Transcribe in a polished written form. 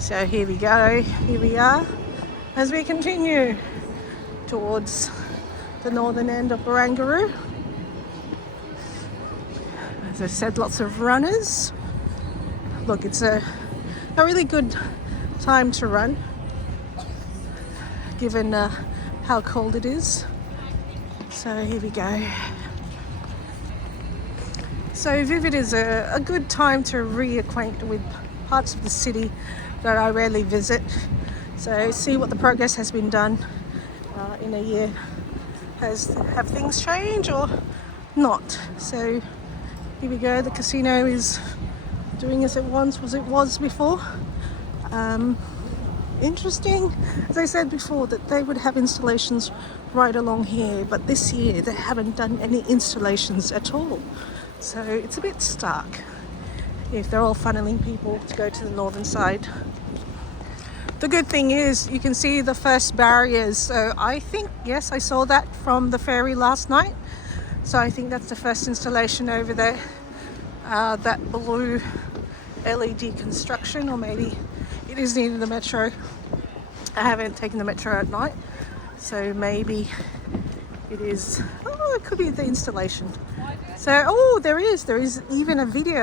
So here we go, here we are as we continue towards the northern end of Barangaroo. As I said, lots of runners. Look, it's a really good time to run given how cold it is. So here we go. So Vivid is a good time to reacquaint with parts of the city that I rarely visit. So see what the progress has been done in a year. Have things changed or not? So here we go. The casino is doing as it was before. Interesting, as I said before, that they would have installations right along here, but this year they haven't done any installations at all. So it's a bit stark if they're all funneling people to go to the northern side. The good thing is you can see the first barriers. So I think, yes, I saw that from the ferry last night. So I think that's the first installation over there. That blue LED construction, or maybe it is near the metro. I haven't taken the metro at night, so maybe it is. Oh, it could be the installation. So, oh, there is even a video